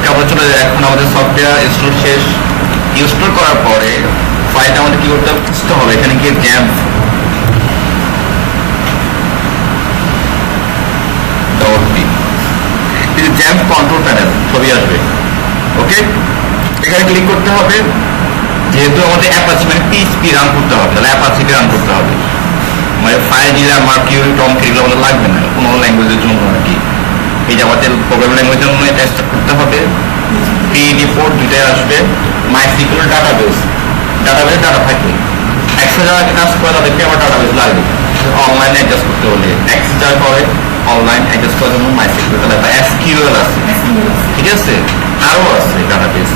ওকে, আমরা চলে যাই। এখন আমাদের সফটওয়্যার ইনস্টল শেষ। ইনস্টল করার পরে ফাইলটা আমাদের কি করতে হবে, খুঁজতে হবে। এখানে গিয়ে জ্যাম্প জ্যাম্প কন্ট্রোল প্যানেল ছবি আসবে। ওকে, এখানে ক্লিক করতে হবে। যেহেতু আমাদের অ্যাপাচি মানে পিএইচপি রান করতে হবে, তাহলে অ্যাপাচিতে রান করতে হবে। মানে ফাইল দিলে মার্কিউরি টম এগুলো আমাদের লাগবে না কোনো ল্যাঙ্গুয়েজের জন্য আর কি। এই যে আমাদের প্রোগ্রামিং ল্যাঙ্গুয়েজের জন্য এটা স্টার্ট করতে হবে। পিডি পোর্ট দুইটাই আসবে। মাইসিকিউএল ডাটাবেস ডাটা থাকে। এক্সেল যারা কাজ করে তাদেরকে আমার ডাটাবেস লাগবে অনলাইনে অ্যাডজাস্ট করতে হলে। এক্সেল যারা করে অনলাইন অ্যাডজাস্ট করার জন্য মাইসিকিউএল তাহলে এসকিউএল আছে, ঠিক আছে, আরও আছে ডাটাবেস।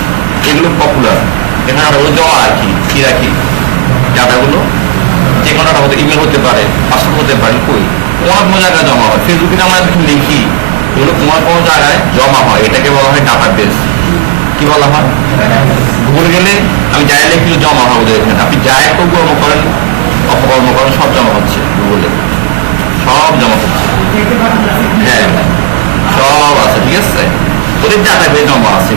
এগুলো পপুলার। এখানে ডাটাগুলো জমা আর কি রাখি ডাটাগুলো, যে কোনো ডাটা হতে ইমেল হতে পারে, পাসওয়ার্ড হতে পারে। কই কোনো জায়গায় জমা হয়। ফেসবুকে আমরা লিখি, এগুলো কোনো জায়গায় জমা হয়। এটাকে বলা হয় ডাটাবেস। কি বলা হয়? গুগল গেলে আমি যাই লিখি জমা হয় ওদের এখানে। আপনি যাই কর্ম করেন অপকর্ম করেন সব জমা হচ্ছে গুগলে, সব জমা হচ্ছে। হ্যাঁ, সব আছে, ঠিক আছে। ওদের ডাটাবেস জমা আছে।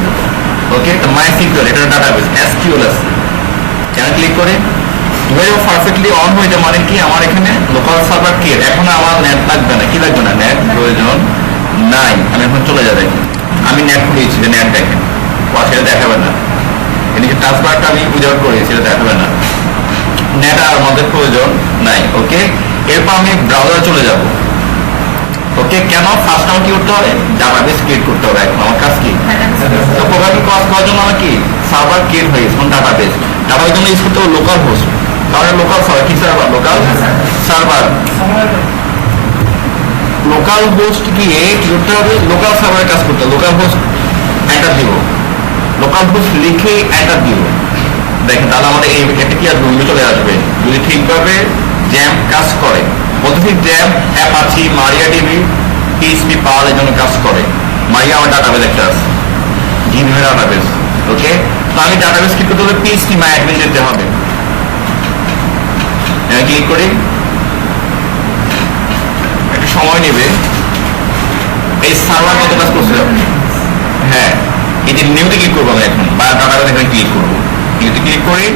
ওকে, মাইসিকিউএল এটা ডাটাবেস, এসকিউএল আছে। এখানে ক্লিক করে পারফেক্টলি অন হইতে মানে কি আমার এখানে লোকাল সার্ভার ক্রিয়েট। এখন আমার নেট লাগবে না। কি লাগবে না? নেট প্রয়োজন নাই। আমি এখন চলে যাবো। আমি নেট খুলেছি, যে নেট দেখেন সেটা দেখাবে না। এদিকে টাচবারটা আমি উইদাউট করেছি, সেটা দেখাবে না। নেট আর আমাদের প্রয়োজন নাই। ওকে, এরপর আমি ব্রাউজারে চলে যাব। ওকে, কেন? ফার্স্ট আমার কি করতে হবে? ডাটাবেস ক্রিয়েট করতে হবে। এখন আমার কাজ কি? তো প্রোগ্রামিং কাজ করার জন্য আমার কি সার্ভার ক্রিয়েট হয়ে গেছে। ডাটাবেস জন্য ইউজ করতে হবে লোকাল হোস্ট। তাহলে লোকাল সার্ভার কি server? Local server. Local host গিয়ে কি করতে হবে? লোকাল সার্ভারের কাজ করতে হবে। লোকাল হোস্ট এন্টার দিব, লোকাল হোস্ট লিখে এন্টার দিব। দেখেন তাহলে আমাদের এটা কি আসবে? উইন্ডো চলে আসবে যদি ঠিকভাবে জ্যাম্প কাজ করে। বলতে XAMPP Apache Maria DB PHP পাওয়ার জন্য কাজ করে। মারিয়া আমার ডাটাবেস একটা আছে, জিমের ডাটাবেস। ওকে, তো আমি ডাটাবেস কি করতে হবে? পিএইচপি মাই অ্যাডমিন যেতে হবে। ক্লিক করি, একটু সময় নেবে। এই সার্ভার কত কাজ করছে? হ্যাঁ, এই যে নিউতে ক্লিক করবো আমি এখন, বা ডাটাবেস এখানে ক্লিক করবো। নিউতে ক্লিক করি,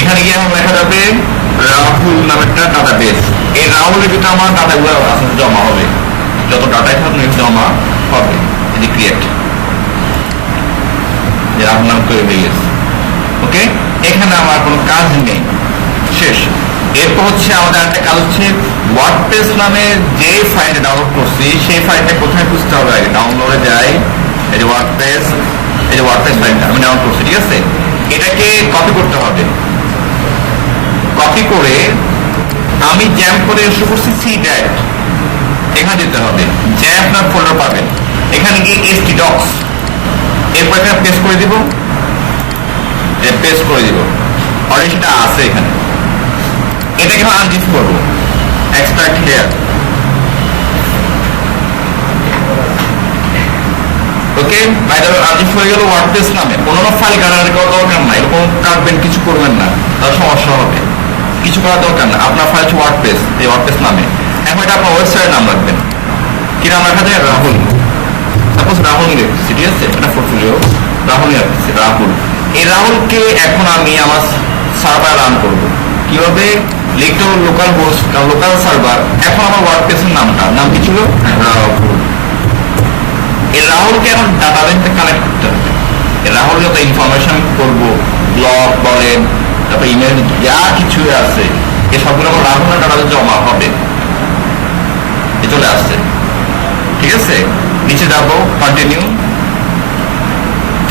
এখানে গিয়ে আমার দেখা যাবে রাহুল নামের একটা ডাটাবেস। এই রাহুলের ভিতরে আমার ডাটাগুলো আসলে জমা হবে। যত ডাটাই থাকুন জমা হবে। এই যে ক্রিয়েট, যে রাহুল নাম তৈরি হয়ে গেছে। ওকে, এখানে আমার কোনো কাজ নেই, শেষ। এরপর হচ্ছে আমাদের একটা কাজ হচ্ছে ওয়ার্ডপ্রেস নামে যে ফাইলটা ডাউনলোড করছি সেই ফাইলটা কোথায় খুঁজতে হবে? আগে ডাউনলোডে যাই। এই যে ওয়ার্ডপ্রেস, এই যে ওয়ার্ডপ্রেস ফাইলটা আমি ডাউনলোড করছি, ঠিক আছে। এটাকে কপি করতে হবে। কপি করে আমি জ্যাম্প করে শুরু করছি সি ড্রাইভ, এখানে যেতে হবে। জ্যাম্প না ফোল্ডার পাবেন, এখানে গিয়ে এসটি ডক্স, এরপর এখানে পেস্ট করে দিব। পেস্ট করে দিব, অলরেডি সেটা আছে এখানে। এটাকে আমি আনজিপ করবো, এক্সট্রাক্ট হিয়ার। ওকে, বাইরে আনজিপ হয়ে গেল ওয়ার্ডপ্রেস নামে। কোনো ফাইল কাটার দরকার নাই, এরকম কাটবেন কিছু করবেন না, তাহলে সমস্যা হবে। কিছু করার দরকার না, আপনার ফাইল হচ্ছে ওয়ার্ডপ্রেস, এই ওয়ার্ডপ্রেস নামে। এখন এটা আপনার ওয়েবসাইটের নাম রাখবেন। কি নাম রাখা যায়? রাহুল। সাপোজ রাহুল লিখছি, ঠিক আছে, এটা পোর্টফোলিও রাহুল রাখছি, রাহুল। এই রাহুলকে এখন আমি আমার সার্ভার রান করবো। কিভাবে? লিখতে হবে লোকাল হোস্ট, লোকাল সার্ভার। এখন আমার ওয়ার্ডপ্রেসের নাম কি ছিল? রাহুল। এই রাহুলকে এখন ডাটাবেসে কানেক্ট করতে হবে। এই রাহুল যত ইনফরমেশন করবো, ব্লগ বলেন, তারপর ইমেল, যা কিছু আছে এই সবগুলো আমার রাহুল ডাটাবেসে জমা হবে। এ চলে আসছে, ঠিক আছে। নিচে যাবো, কন্টিনিউ।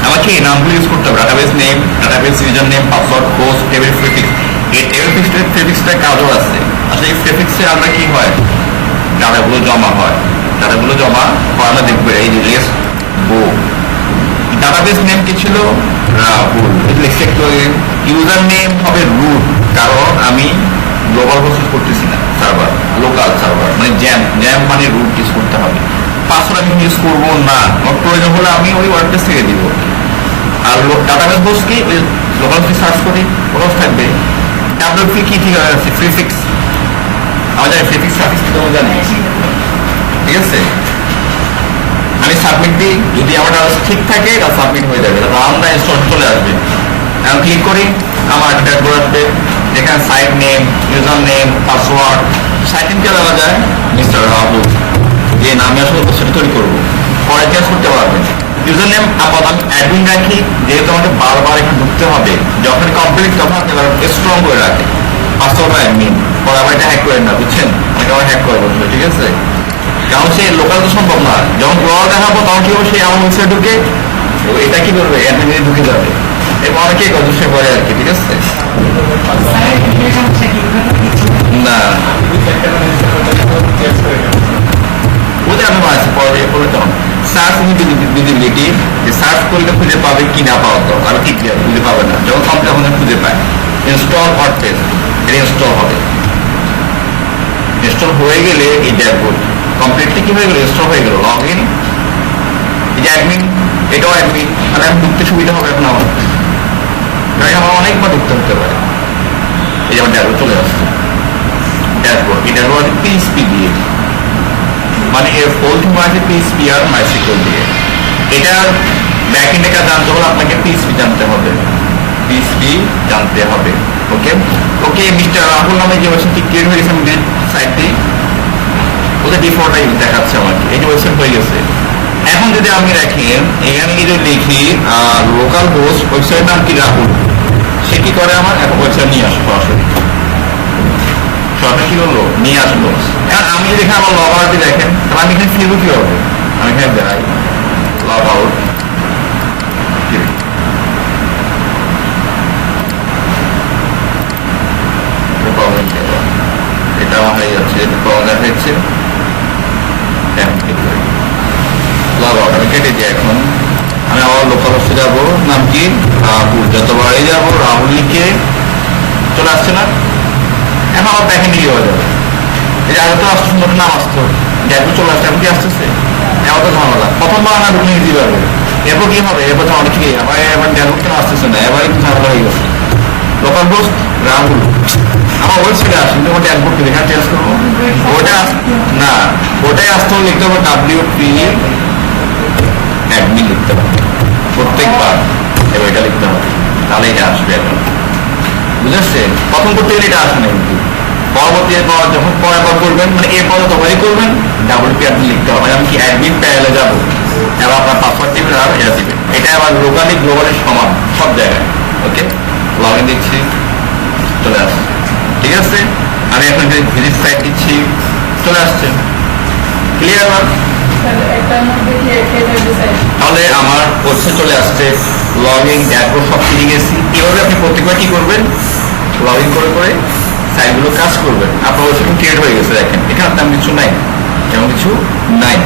আমাকে এই নামগুলো ইউজ করতে হবে। Database name, database user name, password, host, table prefix. এই টেবিল প্রিফিক্সটা কাজও আছে। আসলে এই প্রিফিক্সে আমরা কি হয়? ডাটাগুলো জমা হয়। ডাটাগুলো জমা হয় আমরা দেখবো। এই যে রেস্ট বো, ডাটাবেস নেম কি ছিল? রাহুল। ইউজার নেম হবে রুট, কারণ আমি গ্লোবাল হোস্ট ইউজ করতেছি না, সার্ভার লোকাল সার্ভার, মানে জ্যাম মানে রুট ইউজ করতে হবে। পাসওয়ার্ড আমি ইউজ করবো না, আমার প্রয়োজন হলে আমি ওই ওয়ার্ডপ্রেস থেকে দিব। আর ডাটাবেস হোস্ট কি? লোকাল হোস্ট সার্চ করি, ওরাও থাকবে। ডাব্লিউপি কি ঠিক আছে? প্রিফিক্স আমরা জানি, প্রিফিক্স সাফিক্স কি তোমরা জানি, ঠিক আছে। আমি সাবমিট দিই, যদি আমার ঠিক থাকে তাহলে সাবমিট হয়ে যাবে, রান বা ইনস্টল চলে আসবে। এখন ক্লিক করি, আমার ড্যাশবোর্ড আসবে, যেখানে site name, user name, password, site নেমটা দেওয়া যায় মিস্টার রাহুল, যে নামে আসলে সেটা তৈরি করবো, পরে চেঞ্জ করতে পারবেন। ইউজার নেম আপাতত আমি অ্যাডমিন রাখি, যেহেতু আমাকে বারবার এখানে ঢুকতে হবে, যখন কমপ্লিট তখন স্ট্রং করে রাখে। পাসওয়ার্ড অ্যাডমিন, পরে আবার এটা হ্যাক করে না, বুঝছেন, অনেকে আবার হ্যাক করে বসবে, ঠিক আছে, কারণ সে লোকাল তো সম্ভব না, যখন গ্লোবাল দেখাবো তখন কি হবে, সে আমার ওয়েবসাইট ঢুকে এটা কি করবে, অ্যাডমিনে ঢুকে যাবে, এবং অনেকেই গজসে করে আর কি, ঠিক আছে। না ওদের আমি বানাচ্ছি, পরে বলে তখন সার্চ ভিজিবিলিটি, যে সার্চ করলে খুঁজে পাবে কি না পাওয়া, তো আর ঠিক খুঁজে পাবে না, যখন কমপ্লিট তখন খুঁজে পায়। ইনস্টল ওয়ার্ডপ্রেস, এটা ইনস্টল হবে, ইনস্টল হয়ে গেলে এই ড্যাশবোর্ড কমপ্লিটলি কি হয়ে গেল, ইনস্টল হয়ে গেল। লগ ইন, এই যে অ্যাডমিন, এটাও অ্যাডমিন, মানে আমি ঢুকতে সুবিধা হবে এখন আমার, আমার অনেকবার ঢুকতে হতে পারে। এই যে আমার ড্যাশবোর্ড চলে আসছে, ড্যাশবোর্ড, এই ড্যাশবোর্ড পিএইচপি দিয়ে, মানে এর ফুল থিম আছে পিএইচপি আর মাইসিকিউএল দিয়ে। এটার ব্যাকএন্ডে কাজ জানতে হলে আপনাকে পিএইচপি জানতে হবে, পিএইচপি জানতে হবে। ওকে ওকে, মিস্টার রাহুল নামে যে ওয়েবসাইটটি ক্রিয়েট হয়ে গেছে আমাদের সাইটটি, ওদের ডিফল্টটাই দেখাচ্ছে আমাকে, এই যে ওয়েবসাইট হয়ে গেছে। এখন যদি আমি রাখেন এখানে যদি লিখি লোকাল হোস্ট, ওয়েবসাইটের নাম কি রাহুল, সে কি করে আমার এখন ওয়েবসাইট নিয়ে আসে, সরাসরি সরাসরি কি করলো, নিয়ে আসলো। এখন আমি যদি এখানে আমার লগ আউটটি দেখেন, তাহলে আমি এখানে ফিরবো কি হবে, আমি এখানে দেখাই লগ আউট, এটা আমার হয়ে যাচ্ছে, পাওয়া দেখাচ্ছে, লগ আউট আমি কেটে দিই। এখন আমি আবার লোকাল হোস্টে যাবো, নাম কি রাহুল, যতবারই যাবো রাহুল লিখে চলে আসছে না, এখন আমার ব্যাকে নিয়ে যাওয়া যাবে। এই যে আগে তো আসতো সুন্দর নাম আসতো, ড্যাশবোর্ড চলে আসছে, এখন কি আসতেছে, এবার তো ঝামেলা, প্রথমবার না ঢুকে নিতে পারবে, এরপর কি হবে, এরপর ঝামেলা কি আবার, এবার ড্যাশবোর্ড কেন আসতেছে না, এবার একটু ঝামেলা হয়ে গেছে। লোকাল হোস্ট রাহুল, আমার ওয়েবসাইটে আসছে, কিন্তু আমার ড্যাশবোর্ড এখানে চেঞ্জ করবো, ওটা না, ওটাই আসতে হলে লিখতে হবে WP অ্যাডমিন লিখতে হবে প্রত্যেকবার, এবার এটা লিখতে হবে, তাহলে এটা আসবে এখন, বুঝেছেন। প্রথম করতে গেলে এটা আসবে না, কিন্তু পরবর্তী যখন পরের করবেন, মানে এরপরে তখনই করবেন WP অ্যাডমিন লিখতে হবে, আমি কি অ্যাডমিন প্যানেলে যাবো, এবার আপনার পাসওয়ার্ড দিবেন আর এটা দিবেন, এটা আবার লোকালি গ্লোবালি সমান সব জায়গায়। ওকে, লগ ইন দিচ্ছি, চলে আসছে, ঠিক আছে। আমি এখন যদি ভিজিট সাইট দিচ্ছি, চলে আসছে, ক্লিয়ার। তাহলে আমার ওয়েবসাইট চলে আসছে, লগ ইন ড্যাশবোর্ড সব ফিরে গেছি। এভাবে আপনি প্রত্যেকবার কি করবেন, লগ ইন করে করে সাইটগুলো কাজ করবেন, আপনার ওয়েবসাইট ক্রিয়েট হয়ে গেছে। দেখেন এখানে তেমন কিছু নাই, তেমন কিছু নাই।